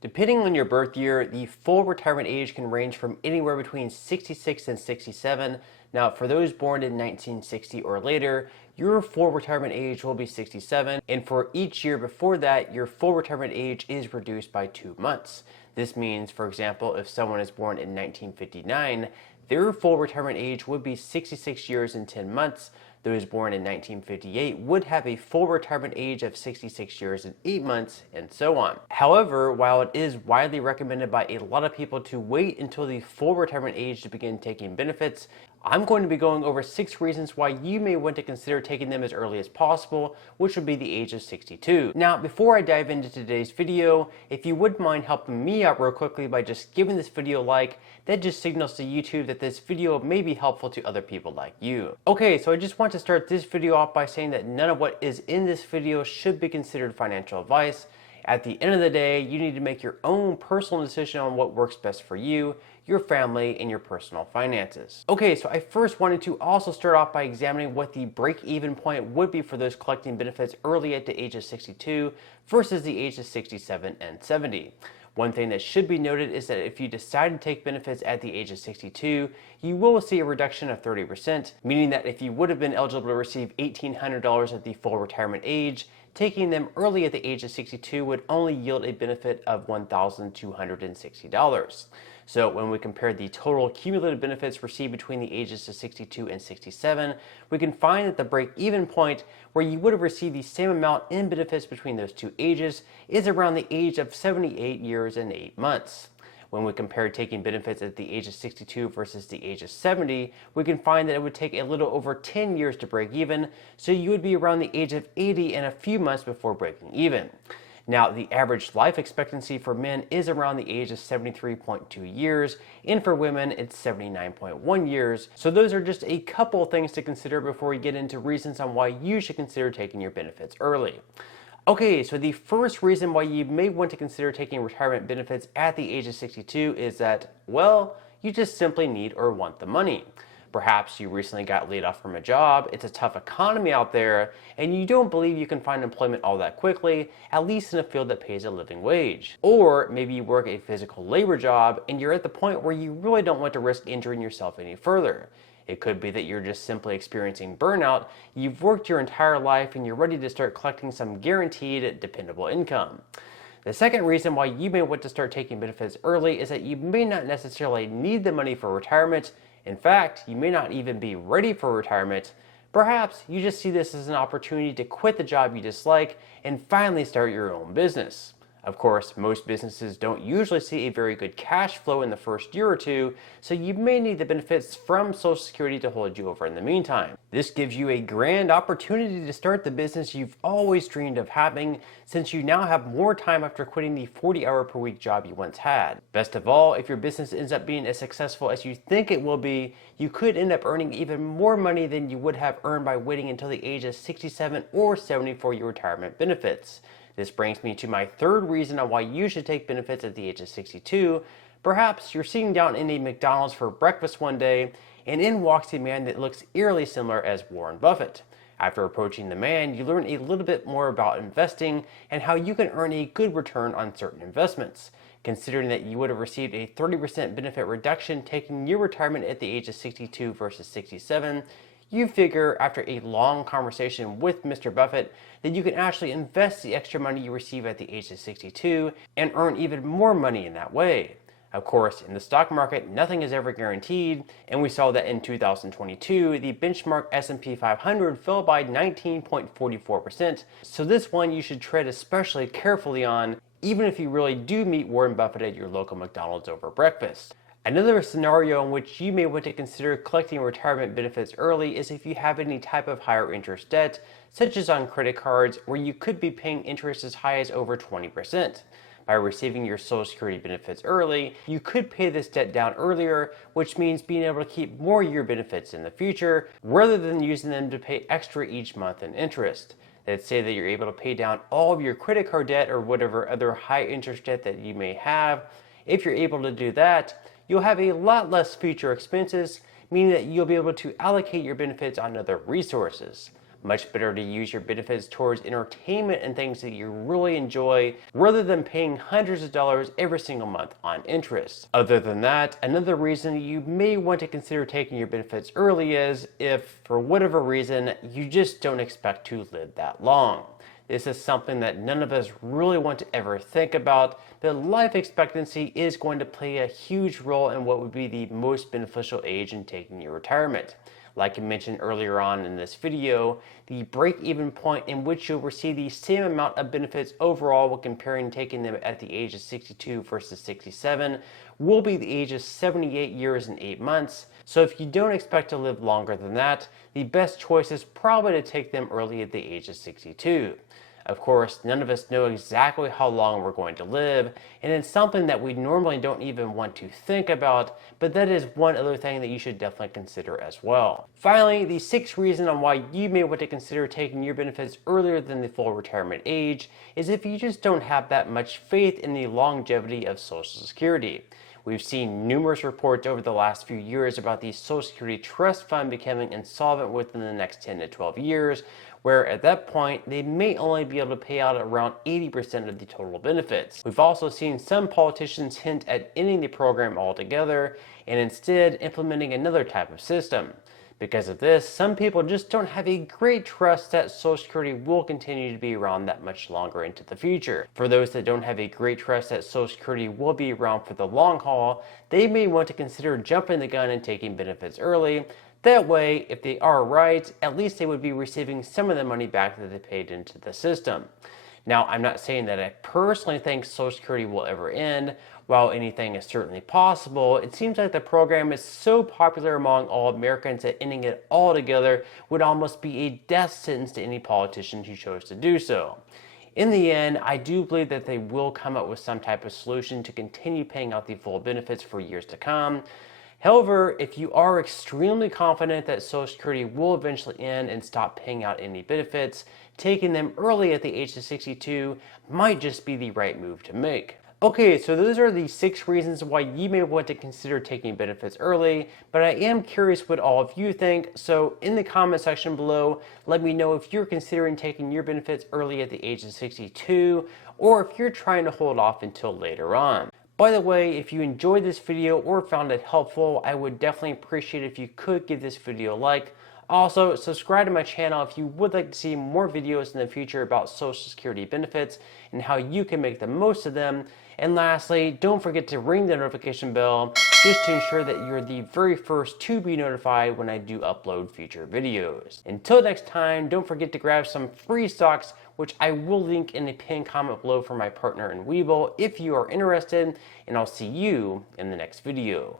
Depending on your birth year, the full retirement age can range from anywhere between 66 and 67. Now, for those born in 1960 or later, your full retirement age will be 67, and for each year before that, your full retirement age is reduced by 2 months. This means, for example, if someone is born in 1959, their full retirement age would be 66 years and 10 months. Those born in 1958 would have a full retirement age of 66 years and 8 months, and so on. However, while it is widely recommended by a lot of people to wait until the full retirement age to begin taking benefits, I'm going to be going over 6 reasons why you may want to consider taking them as early as possible, which would be the age of 62. Now, before I dive into today's video, if you wouldn't mind helping me out real quickly by just giving this video a like, that just signals to YouTube that this video may be helpful to other people like you. Okay, so I just want to start this video off by saying that none of what is in this video should be considered financial advice. At the end of the day, you need to make your own personal decision on what works best for you, your family, and your personal finances. Okay, so I first wanted to also start off by examining what the break-even point would be for those collecting benefits early at the age of 62 versus the age of 67 and 70. One thing that should be noted is that if you decide to take benefits at the age of 62, you will see a reduction of 30%, meaning that if you would have been eligible to receive $1,800 at the full retirement age, taking them early at the age of 62 would only yield a benefit of $1,260. So when we compare the total cumulative benefits received between the ages of 62 and 67, we can find that the break-even point where you would have received the same amount in benefits between those two ages is around the age of 78 years and 8 months. When we compare taking benefits at the age of 62 versus the age of 70, we can find that it would take a little over 10 years to break even, so you would be around the age of 80 and a few months before breaking even. Now, the average life expectancy for men is around the age of 73.2 years, and for women, it's 79.1 years. So those are just a couple of things to consider before we get into reasons on why you should consider taking your benefits early. Okay, so the first reason why you may want to consider taking retirement benefits at the age of 62 is that, well, you just simply need or want the money. Perhaps you recently got laid off from a job, it's a tough economy out there, and you don't believe you can find employment all that quickly, at least in a field that pays a living wage. Or maybe you work a physical labor job and you're at the point where you really don't want to risk injuring yourself any further. It could be that you're just simply experiencing burnout, you've worked your entire life and you're ready to start collecting some guaranteed, dependable income. The second reason why you may want to start taking benefits early is that you may not necessarily need the money for retirement. In fact, you may not even be ready for retirement. Perhaps you just see this as an opportunity to quit the job you dislike and finally start your own business. Of course, most businesses don't usually see a very good cash flow in the first year or two, so you may need the benefits from Social Security to hold you over in the meantime. This gives you a grand opportunity to start the business you've always dreamed of having, since you now have more time after quitting the 40-hour-per-week job you once had. Best of all, if your business ends up being as successful as you think it will be, you could end up earning even more money than you would have earned by waiting until the age of 67 or 70 for your retirement benefits. This brings me to my third reason on why you should take benefits at the age of 62. Perhaps you're sitting down in a McDonald's for breakfast one day, and in walks a man that looks eerily similar as Warren Buffett. After approaching the man, you learn a little bit more about investing and how you can earn a good return on certain investments. Considering that you would have received a 30% benefit reduction taking your retirement at the age of 62 versus 67, you figure after a long conversation with Mr. Buffett that you can actually invest the extra money you receive at the age of 62 and earn even more money in that way. Of course, in the stock market, nothing is ever guaranteed, and we saw that in 2022, the benchmark S&P 500 fell by 19.44%, so this one you should tread especially carefully on, even if you really do meet Warren Buffett at your local McDonald's over breakfast. Another scenario in which you may want to consider collecting retirement benefits early is if you have any type of higher interest debt, such as on credit cards, where you could be paying interest as high as over 20%. By receiving your Social Security benefits early, you could pay this debt down earlier, which means being able to keep more of your benefits in the future, rather than using them to pay extra each month in interest. Let's say that you're able to pay down all of your credit card debt or whatever other high interest debt that you may have. If you're able to do that, you'll have a lot less future expenses, meaning that you'll be able to allocate your benefits on other resources. Much better to use your benefits towards entertainment and things that you really enjoy rather than paying hundreds of dollars every single month on interest. Other than that, another reason you may want to consider taking your benefits early is if, for whatever reason, you just don't expect to live that long. This is something that none of us really want to ever think about, but life expectancy is going to play a huge role in what would be the most beneficial age in taking your retirement. Like I mentioned earlier on in this video, the break-even point in which you'll receive the same amount of benefits overall when comparing taking them at the age of 62 versus 67 will be the age of 78 years and 8 months. So if you don't expect to live longer than that, the best choice is probably to take them early at the age of 62. Of course, none of us know exactly how long we're going to live, and it's something that we normally don't even want to think about, but that is one other thing that you should definitely consider as well. Finally, the sixth reason on why you may want to consider taking your benefits earlier than the full retirement age is if you just don't have that much faith in the longevity of Social Security. We've seen numerous reports over the last few years about the Social Security Trust Fund becoming insolvent within the next 10 to 12 years, where at that point they may only be able to pay out around 80% of the total benefits. We've also seen some politicians hint at ending the program altogether and instead implementing another type of system. Because of this, some people just don't have a great trust that Social Security will continue to be around that much longer into the future. For those that don't have a great trust that Social Security will be around for the long haul, they may want to consider jumping the gun and taking benefits early. That way, if they are right, at least they would be receiving some of the money back that they paid into the system. Now, I'm not saying that I personally think Social Security will ever end. While anything is certainly possible, it seems like the program is so popular among all Americans that ending it altogether would almost be a death sentence to any politician who chose to do so. In the end, I do believe that they will come up with some type of solution to continue paying out the full benefits for years to come. However, if you are extremely confident that Social Security will eventually end and stop paying out any benefits, taking them early at the age of 62 might just be the right move to make. Okay, so those are the 6 reasons why you may want to consider taking benefits early, but I am curious what all of you think, so in the comment section below, let me know if you're considering taking your benefits early at the age of 62, or if you're trying to hold off until later on. By the way, if you enjoyed this video or found it helpful, I would definitely appreciate it if you could give this video a like. Also, subscribe to my channel if you would like to see more videos in the future about Social Security benefits and how you can make the most of them. And lastly, don't forget to ring the notification bell just to ensure that you're the very first to be notified when I do upload future videos. Until next time, don't forget to grab some free stocks, which I will link in the pinned comment below for my partner in Webull if you are interested, and I'll see you in the next video.